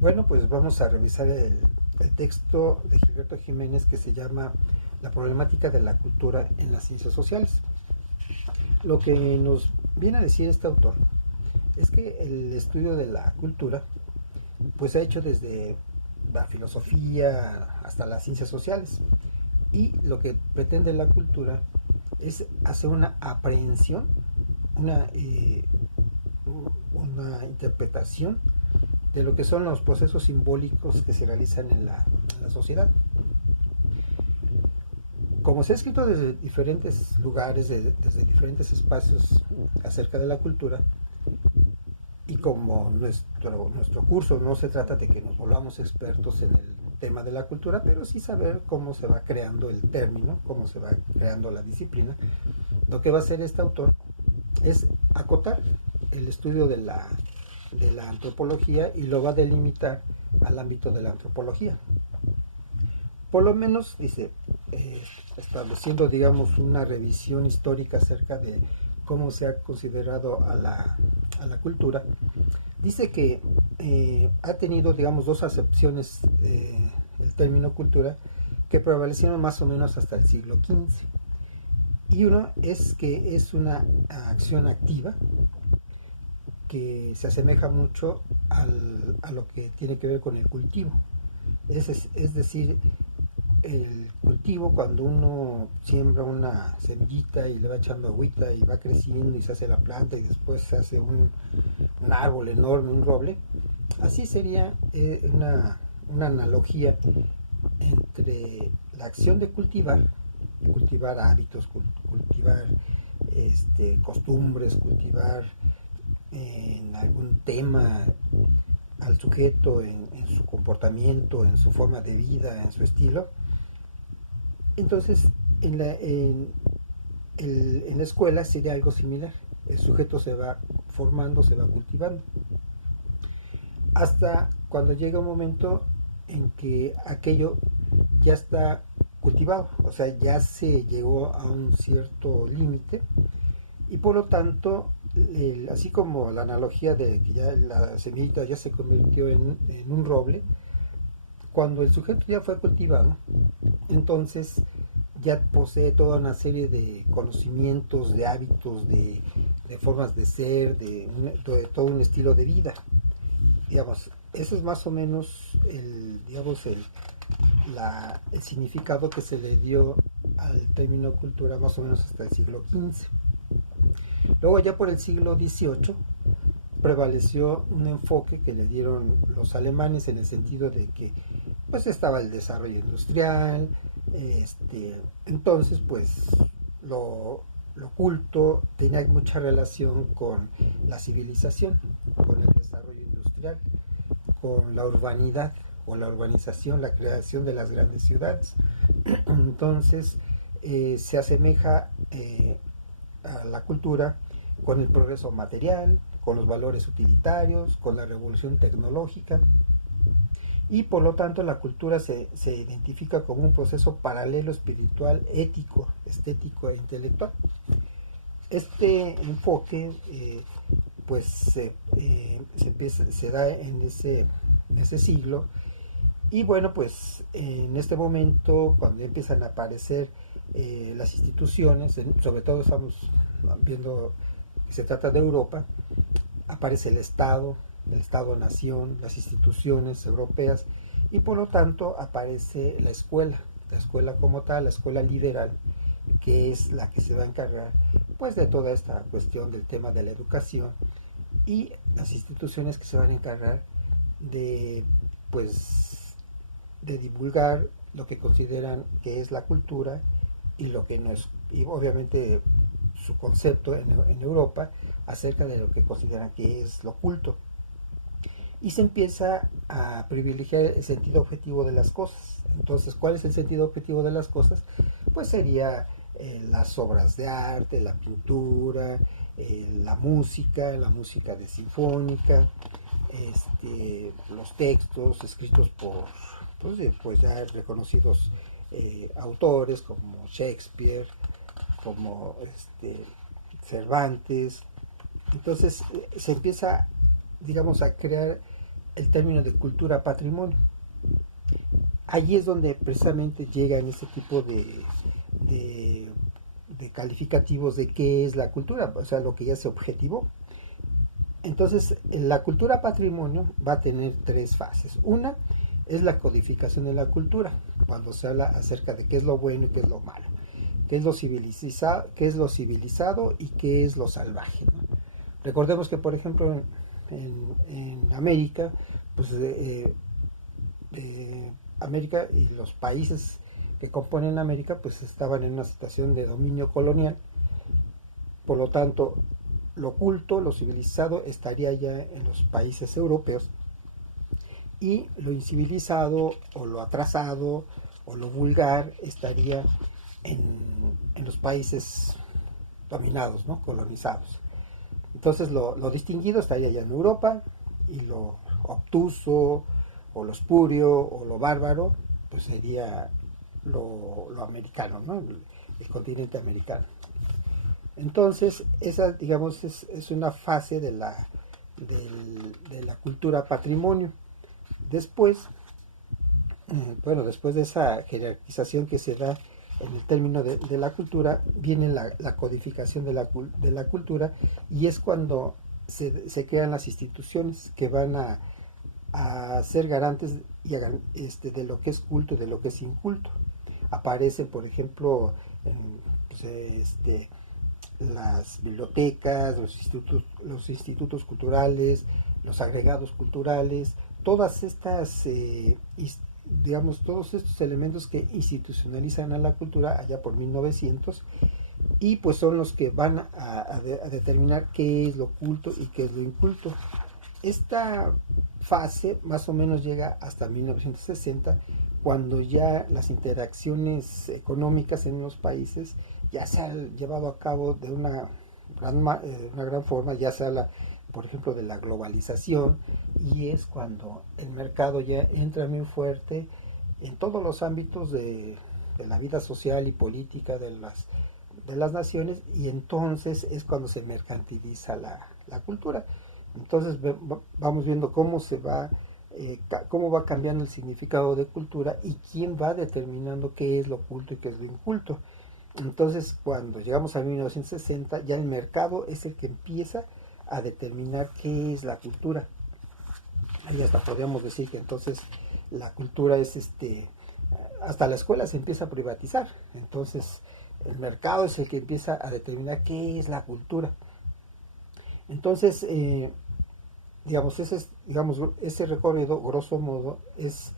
Bueno, pues vamos a revisar el texto de Gilberto Jiménez que se llama La problemática de la cultura en las ciencias sociales. Lo que nos viene a decir este autor es que el estudio de la cultura pues se ha hecho desde la filosofía hasta las ciencias sociales, y lo que pretende la cultura es hacer una aprehensión, una, eh, una interpretación de lo que son los procesos simbólicos que se realizan en la sociedad. Como se ha escrito desde diferentes lugares, desde diferentes espacios acerca de la cultura, y como nuestro curso no se trata de que nos volvamos expertos en el tema de la cultura, pero sí saber cómo se va creando el término, cómo se va creando la disciplina, lo que va a hacer este autor es acotar el estudio de la antropología y lo va a delimitar al ámbito de la antropología. Por lo menos, dice, estableciendo, digamos, una revisión histórica acerca de cómo se ha considerado a la cultura, dice que ha tenido, digamos, dos acepciones el término cultura que prevalecieron más o menos hasta el siglo XV. Y uno es que es una acción activa que se asemeja mucho a lo que tiene que ver con el cultivo. Es decir, el cultivo, cuando uno siembra una semillita y le va echando agüita y va creciendo y se hace la planta y después se hace un árbol enorme, un roble, así sería una analogía entre la acción de cultivar hábitos, cultivar costumbres, cultivar en algún tema al sujeto en su comportamiento, en su forma de vida, en su estilo. Entonces, en la escuela sería algo similar. El sujeto se va formando, se va cultivando, hasta cuando llega un momento en que aquello ya está cultivado, o sea, ya se llegó a un cierto límite, y por lo tanto, así como la analogía de que ya la semillita ya se convirtió en un roble, cuando el sujeto ya fue cultivado, entonces ya posee toda una serie de conocimientos, de hábitos, de formas de ser, de todo un estilo de vida. Digamos, ese es más o menos el significado que se le dio al término cultura más o menos hasta el siglo XV. Luego ya por el siglo XVIII prevaleció un enfoque que le dieron los alemanes, en el sentido de que pues estaba el desarrollo industrial, entonces pues lo culto tenía mucha relación con la civilización, con el desarrollo industrial, con la urbanidad o la urbanización, la creación de las grandes ciudades. Entonces se asemeja a la cultura con el progreso material, con los valores utilitarios, con la revolución tecnológica, y por lo tanto la cultura se identifica como un proceso paralelo espiritual, ético, estético e intelectual. Este enfoque pues se da en ese siglo, y bueno, pues en este momento, cuando empiezan a aparecer las instituciones, sobre todo estamos viendo que se trata de Europa, aparece el Estado-nación, las instituciones europeas, y por lo tanto aparece la escuela como tal, la escuela liberal, que es la que se va a encargar pues de toda esta cuestión del tema de la educación, y las instituciones que se van a encargar de pues de divulgar lo que consideran que es la cultura y lo que no es, y obviamente su concepto en Europa acerca de lo que consideran que es lo culto. Y se empieza a privilegiar el sentido objetivo de las cosas. Entonces, ¿cuál es el sentido objetivo de las cosas? Pues sería las obras de arte, la pintura, la música de sinfónica, los textos escritos por pues ya reconocidos autores como Shakespeare, como Cervantes. Entonces se empieza, digamos, a crear el término de cultura patrimonio. Allí es donde precisamente llegan ese tipo de, de calificativos de qué es la cultura, o sea, lo que ya se objetivó. Entonces, la cultura patrimonio va a tener tres fases. Una es la codificación de la cultura, cuando se habla acerca de qué es lo bueno y qué es lo malo, qué es lo civilizado y qué es lo salvaje, ¿no? Recordemos que, por ejemplo, en América, pues América y los países que componen América, pues estaban en una situación de dominio colonial. Por lo tanto, lo culto, lo civilizado estaría ya en los países europeos y lo incivilizado o lo atrasado o lo vulgar estaría en los países dominados, ¿no? Colonizados. Entonces lo distinguido estaría ya en Europa y lo obtuso o lo espurio o lo bárbaro pues sería lo americano, ¿no? El continente americano. Entonces, esa, digamos, es una fase de la cultura patrimonio. Después, bueno, después de esa jerarquización que se da en el término de la cultura, viene la codificación de la cultura y es cuando se crean las instituciones que van a ser garantes de lo que es culto y de lo que es inculto. Aparecen, por ejemplo, pues, las bibliotecas, los institutos culturales, los agregados culturales, todas estas, digamos, todos estos elementos que institucionalizan a la cultura allá por 1900 y pues son los que van a determinar qué es lo culto y qué es lo inculto. Esta fase más o menos llega hasta 1960, cuando ya las interacciones económicas en los países ya se han llevado a cabo de una gran forma, ya se habla, por ejemplo, de la globalización, y es cuando el mercado ya entra muy fuerte en todos los ámbitos de la vida social y política de las naciones, y entonces es cuando se mercantiliza la cultura. Entonces vamos viendo cómo va cambiando el significado de cultura y quién va determinando qué es lo culto y qué es lo inculto. Entonces, cuando llegamos a 1960, ya el mercado es el que empieza a determinar qué es la cultura. Ahí hasta podríamos decir que entonces la cultura es hasta la escuela se empieza a privatizar. Entonces, el mercado es el que empieza a determinar qué es la cultura. Entonces, ese recorrido, grosso modo, es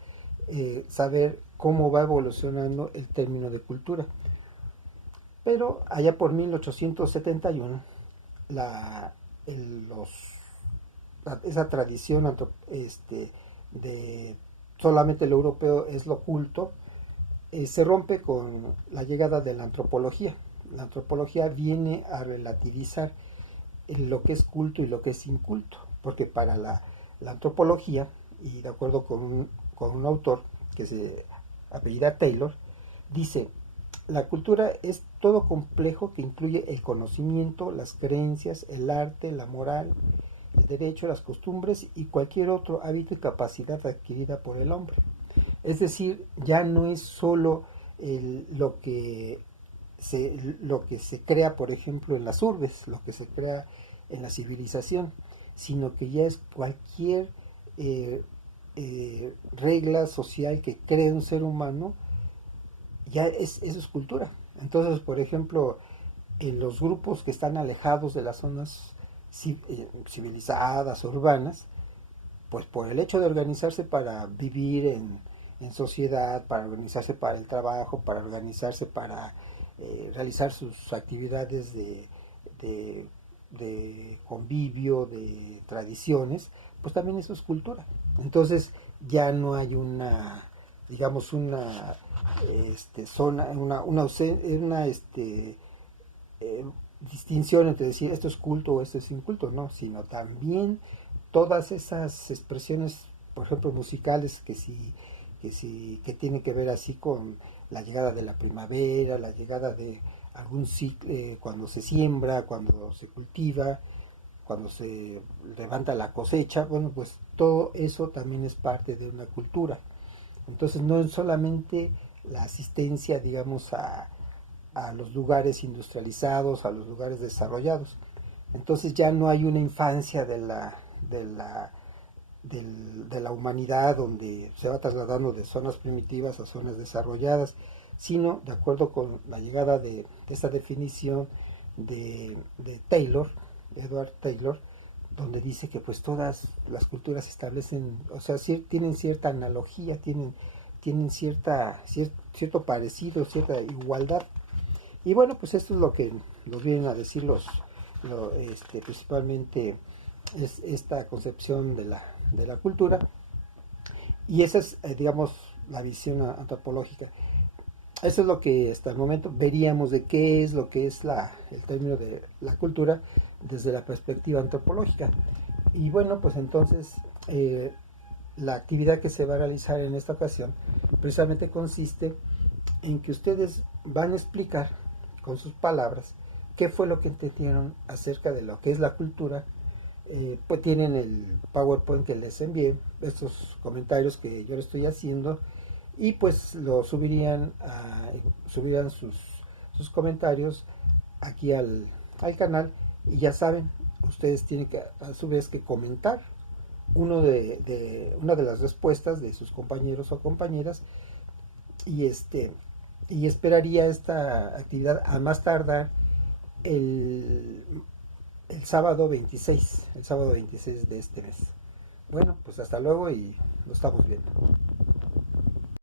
saber cómo va evolucionando el término de cultura. Pero allá por 1871, la, el, los, esa tradición de solamente lo europeo es lo culto, se rompe con la llegada de la antropología. La antropología viene a relativizar lo que es culto y lo que es inculto, porque para la antropología, y de acuerdo con un autor que se apellida Taylor, dice: la cultura es todo complejo que incluye el conocimiento, las creencias, el arte, la moral, el derecho, las costumbres y cualquier otro hábito y capacidad adquirida por el hombre. Es decir, ya no es solo lo que se crea, por ejemplo, en las urbes, lo que se crea en la civilización, sino que ya es cualquier regla social que cree un ser humano, eso es cultura. Entonces, por ejemplo, en los grupos que están alejados de las zonas civilizadas, urbanas, pues por el hecho de organizarse para vivir en sociedad, para organizarse para el trabajo, para organizarse para realizar sus actividades de convivio, de tradiciones, pues también eso es cultura. Entonces ya no hay digamos, zona, eh, distinción entre decir esto es culto o esto es inculto, no, sino también todas esas expresiones, por ejemplo, musicales que tienen que ver así con la llegada de la primavera, la llegada de algún ciclo, cuando se siembra, cuando se cultiva, cuando se levanta la cosecha, bueno, pues todo eso también es parte de una cultura. Entonces no es solamente la asistencia, digamos, a los lugares industrializados, a los lugares desarrollados. Entonces ya no hay una infancia de la humanidad donde se va trasladando de zonas primitivas a zonas desarrolladas, sino de acuerdo con la llegada de esa definición de Taylor, Edward Taylor, donde dice que pues todas las culturas establecen, o sea, tienen cierta analogía, tienen cierto parecido, cierta igualdad. Y bueno, pues esto es lo que nos vienen a decir principalmente es esta concepción de la cultura, y esa es, digamos, la visión antropológica. Eso es lo que hasta el momento veríamos de qué es lo que es el término de la cultura desde la perspectiva antropológica. Y bueno, pues entonces la actividad que se va a realizar en esta ocasión precisamente consiste en que ustedes van a explicar con sus palabras qué fue lo que entendieron acerca de lo que es la cultura. Pues tienen el PowerPoint que les envié, estos comentarios que yo les estoy haciendo, y pues lo subirán sus comentarios aquí al canal. Y ya saben, ustedes tienen que a su vez que comentar una de las respuestas de sus compañeros o compañeras, y y esperaría esta actividad a más tardar el, el sábado 26 de este mes. Bueno, pues hasta luego y nos estamos viendo.